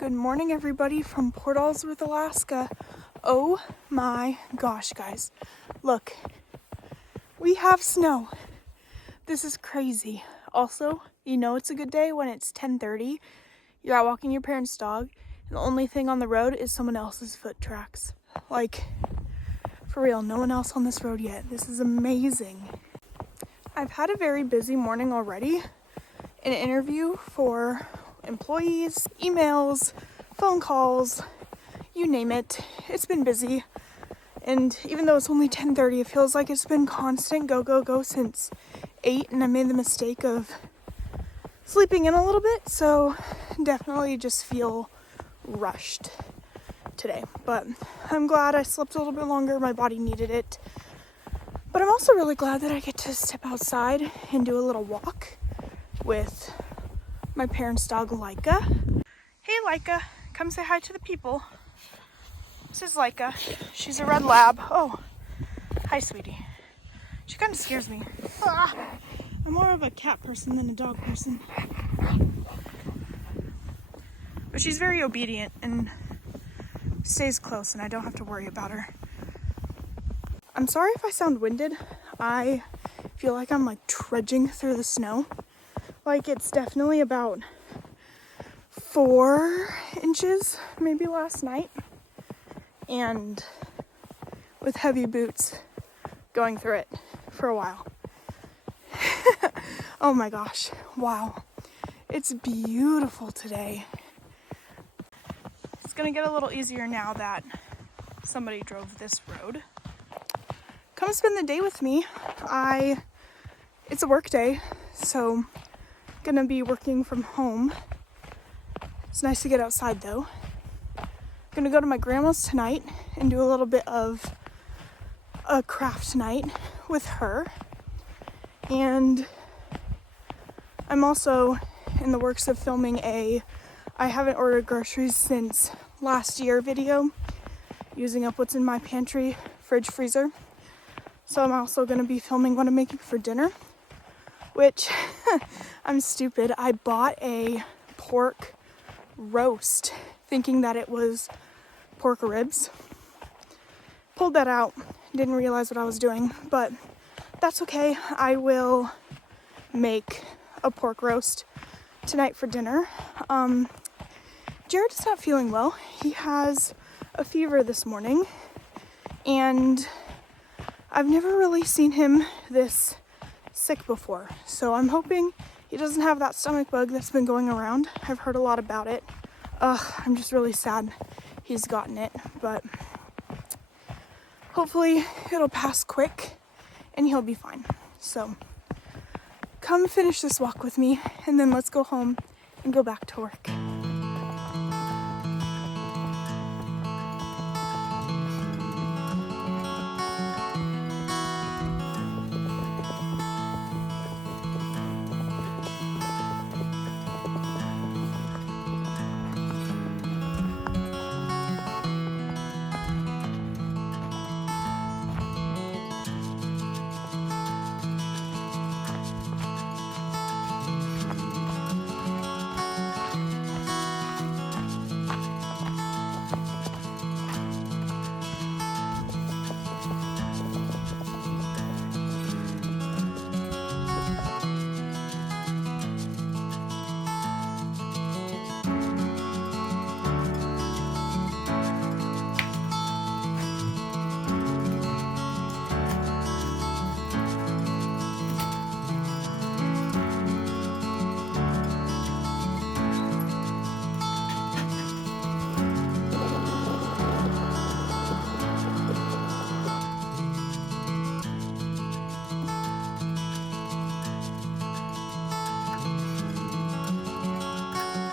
Good morning, everybody from Port Alsworth, Alaska. Oh my gosh, guys. Look, we have snow. This is crazy. Also, you know it's a good day when it's 10:30. You're out walking your parents' dog, and the only thing on the road is someone else's foot tracks. Like, for real, no one else on this road yet. This is amazing. I've had a very busy morning already. An interview for employees, emails, phone calls, you name it. It's been busy. And even though it's only 10:30, it feels like it's been constant go since 8, and I made the mistake of sleeping in a little bit, so definitely just feel rushed today. But I'm glad I slept a little bit longer. My body needed it. But I'm also really glad that I get to step outside and do a little walk with my parents' dog, Laika. Hey, Laika, come say hi to the people. This is Laika. She's a red lab. Oh, hi, sweetie. She kind of scares me. I'm more of a cat person than a dog person. But she's very obedient and stays close, and I don't have to worry about her. I'm sorry if I sound winded. I feel like I'm like trudging through the snow. Like, it's definitely about 4 inches, maybe last night. And with heavy boots going through it for a while. Oh my gosh, wow. It's beautiful today. It's gonna get a little easier now that somebody drove this road. Come spend the day with me. It's a work day, so gonna be working from home. It's nice to get outside though. Gonna go to my grandma's tonight and do a little bit of a craft night with her. And I'm also in the works of filming I haven't ordered groceries since last year video, using up what's in my pantry, fridge, freezer. So I'm also gonna be filming what I'm making for dinner, which I'm stupid. I bought a pork roast thinking that it was pork ribs. Pulled that out, didn't realize what I was doing, but that's okay. I will make a pork roast tonight for dinner. Jared is not feeling well. He has a fever this morning, and I've never really seen him this sick before. So I'm hoping he doesn't have that stomach bug that's been going around. I've heard a lot about it. I'm just really sad he's gotten it, but hopefully it'll pass quick and he'll be fine. So come finish this walk with me, and then let's go home and go back to work.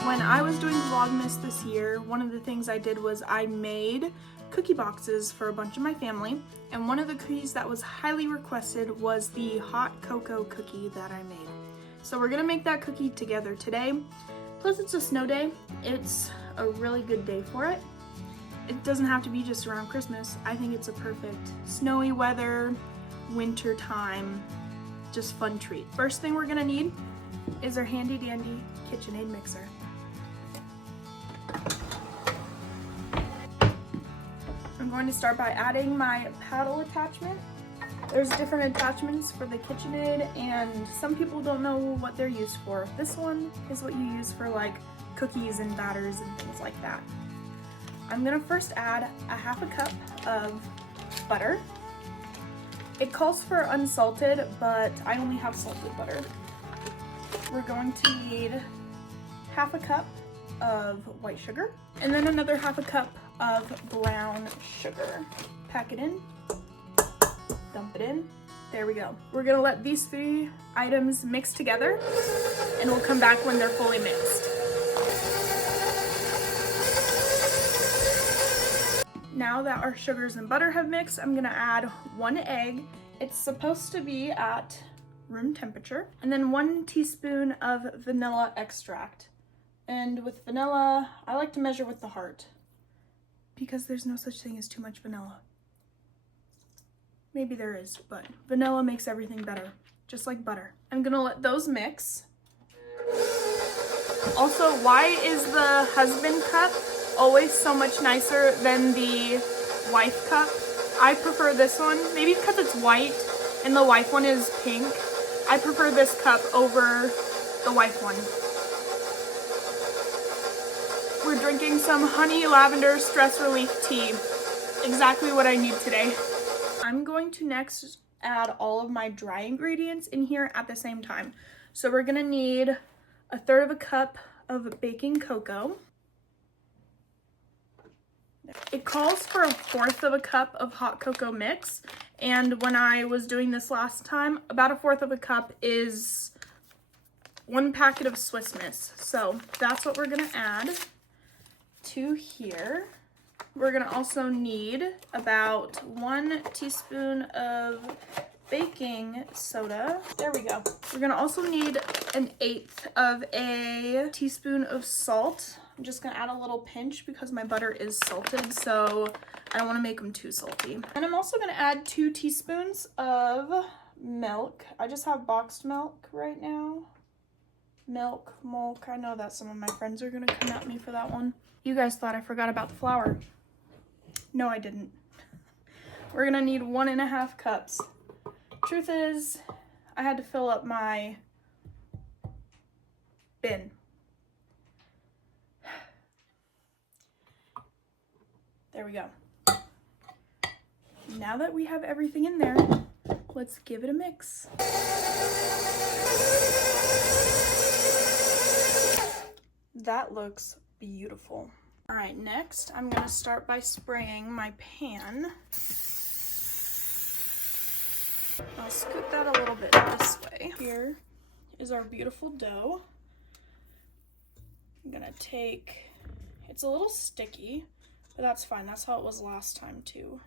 When I was doing Vlogmas this year, one of the things I did was I made cookie boxes for a bunch of my family, and one of the cookies that was highly requested was the hot cocoa cookie that I made. So we're gonna make that cookie together today. Plus it's a snow day. It's a really good day for it. It doesn't have to be just around Christmas. I think it's a perfect snowy weather, winter time, just fun treat. First thing we're gonna need is our handy dandy KitchenAid mixer. I'm going to start by adding my paddle attachment. There's different attachments for the KitchenAid, and some people don't know what they're used for. This one is what you use for like cookies and batters and things like that. I'm gonna first add a half a cup of butter. It calls for unsalted, but I only have salted butter. We're going to need half a cup of white sugar, and then another half a cup of brown sugar. Pack it in. Dump it in. There we go. We're gonna let these three items mix together, and we'll come back when they're fully mixed. Now that our sugars and butter have mixed, I'm gonna add 1 egg. It's supposed to be at room temperature. And then 1 teaspoon of vanilla extract. And with vanilla, I like to measure with the heart, because there's no such thing as too much vanilla. Maybe there is, but vanilla makes everything better, just like butter. I'm gonna let those mix. Also, why is the husband cup always so much nicer than the wife cup? I prefer this one, maybe because it's white and the wife one is pink. I prefer this cup over the wife one. We're drinking some honey lavender stress relief tea. Exactly what I need today. I'm going to next add all of my dry ingredients in here at the same time. So we're gonna need 1/3 cup of baking cocoa. It calls for 1/4 cup of hot cocoa mix, and when I was doing this last time, about 1/4 cup is 1 packet of Swiss Miss. So that's what we're gonna add to here. We're gonna also need about 1 teaspoon of baking soda. There we go. We're gonna also need 1/8 of a teaspoon of salt. I'm just gonna add a little pinch because my butter is salted, so I don't wanna make them too salty. And I'm also gonna add 2 teaspoons of milk. I just have boxed milk right now. Milk. I know that some of my friends are gonna come at me for that one. You guys thought I forgot about the flour. No, I didn't. We're gonna need 1.5 cups. Truth is, I had to fill up my bin. There we go. Now that we have everything in there, let's give it a mix. That looks beautiful. All right, next I'm gonna start by spraying my pan. I'll scoot that a little bit this way. Here is our beautiful dough. I'm gonna take, it's a little sticky, but that's fine. That's how it was last time too.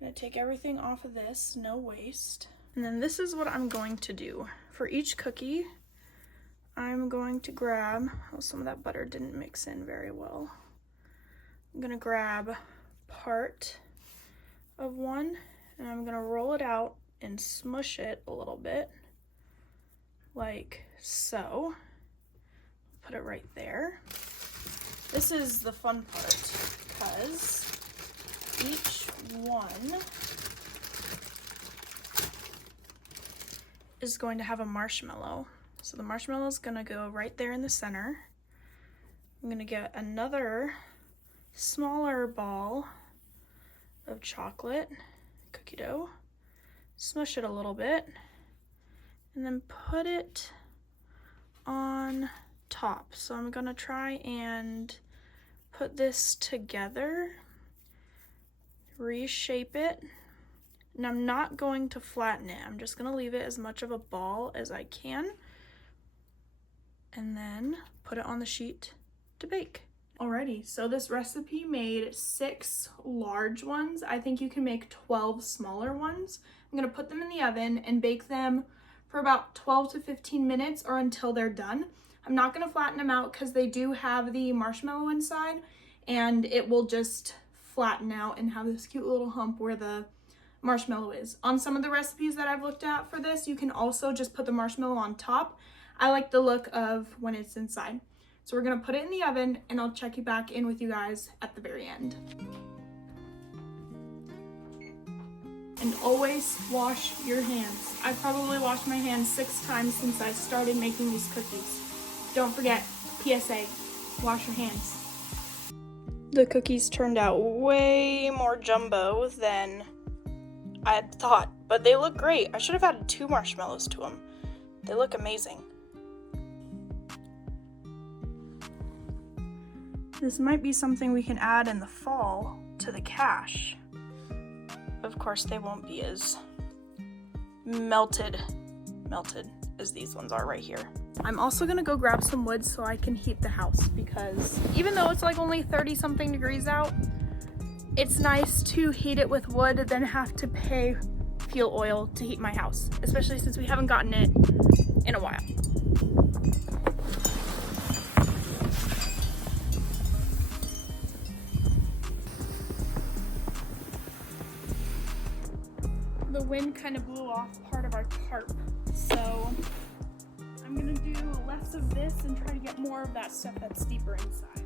I'm gonna take everything off of this, no waste. And then this is what I'm going to do. For each cookie, I'm going to grab, oh, some of that butter didn't mix in very well. I'm gonna grab part of one, and I'm gonna roll it out and smush it a little bit, like so. Put it right there. This is the fun part, because each one is going to have a marshmallow. So the marshmallow is gonna go right there in the center. I'm gonna get another smaller ball of chocolate cookie dough, smush it a little bit, and then put it on top. So I'm gonna try and put this together, reshape it, and I'm not going to flatten it. I'm just gonna leave it as much of a ball as I can, and then put it on the sheet to bake. Alrighty, so this recipe made 6 large ones. I think you can make 12 smaller ones. I'm gonna put them in the oven and bake them for about 12 to 15 minutes or until they're done. I'm not gonna flatten them out because they do have the marshmallow inside, and it will just flatten out and have this cute little hump where the marshmallow is. On some of the recipes that I've looked at for this, you can also just put the marshmallow on top. I like the look of when it's inside. So we're gonna put it in the oven, and I'll check you back in with you guys at the very end. And always wash your hands. I probably washed my hands 6 times since I started making these cookies. Don't forget, PSA, wash your hands. The cookies turned out way more jumbo than I had thought, but they look great. I should have added 2 marshmallows to them. They look amazing. This might be something we can add in the fall to the cache. Of course, they won't be as melted as these ones are right here. I'm also gonna go grab some wood so I can heat the house, because even though it's like only 30 something degrees out, it's nice to heat it with wood than have to pay fuel oil to heat my house, especially since we haven't gotten it in a while. The wind kind of blew off part of our tarp, so I'm gonna do less of this and try to get more of that stuff that's deeper inside.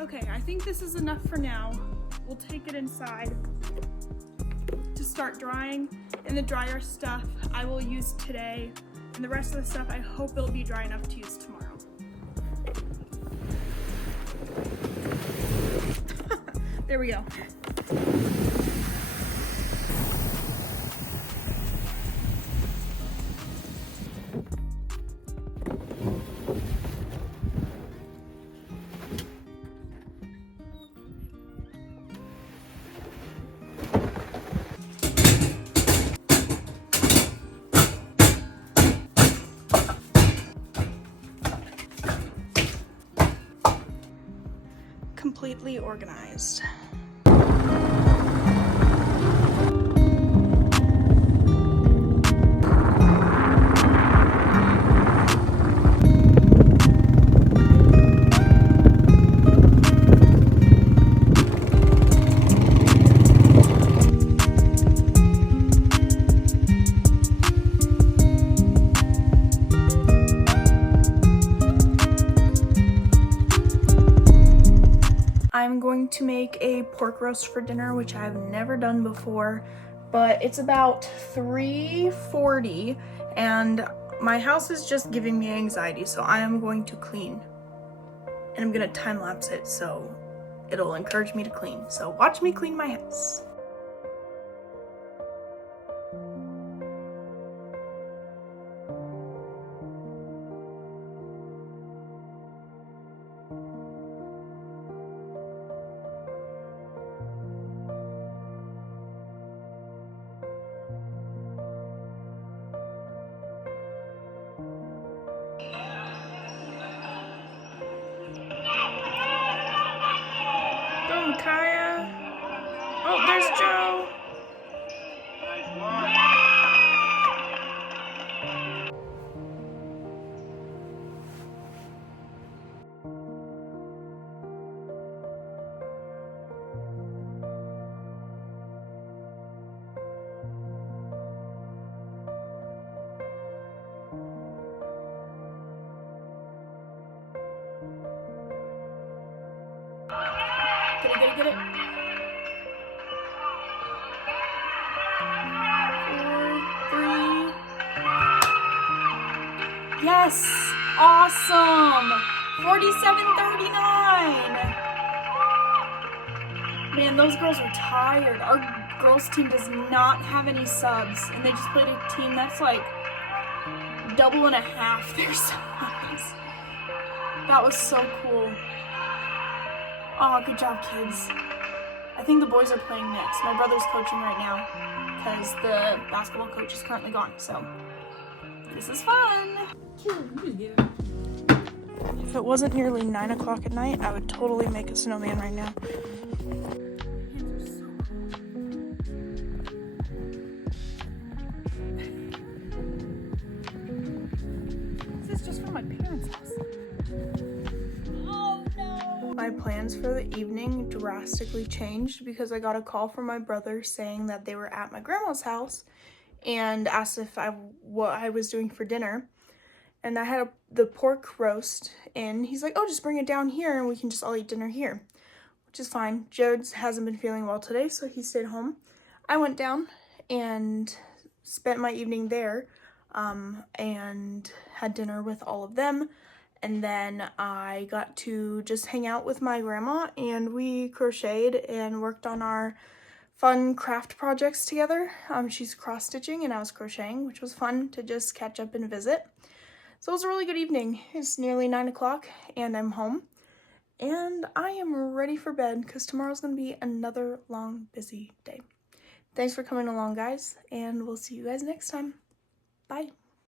Okay, I think this is enough for now. We'll take it inside to start drying, and the drier stuff I will use today. And the rest of the stuff, I hope it'll be dry enough to use tomorrow. There we go. Completely organized. I'm going to make a pork roast for dinner, which I've never done before, but it's about 3:40 and my house is just giving me anxiety, so I am going to clean. And I'm gonna time lapse it so it'll encourage me to clean. So watch me clean my house. Kaya. Oh, there's Joe. Nice one. Get it. 4, 3. Yes! Awesome! 47:39! Man, those girls are tired. Our girls team does not have any subs, and they just played a team that's like double and a half their subs. That was so cool. Oh, good job, kids. I think the boys are playing next. My brother's coaching right now because the basketball coach is currently gone, so this is fun. If it wasn't nearly 9 o'clock at night, I would totally make a snowman right now. This is just from my parents' house. My plans for the evening drastically changed because I got a call from my brother saying that they were at my grandma's house and asked if what I was doing for dinner. and I had the pork roast in. He's like, oh, just bring it down here and we can just all eat dinner here, which is fine. Jared hasn't been feeling well today, so he stayed home. I went down and spent my evening there and had dinner with all of them. And then I got to just hang out with my grandma, and we crocheted and worked on our fun craft projects together. She's cross-stitching and I was crocheting, which was fun to just catch up and visit. So it was a really good evening. It's nearly 9 o'clock and I'm home. And I am ready for bed because tomorrow's going to be another long, busy day. Thanks for coming along, guys, and we'll see you guys next time. Bye.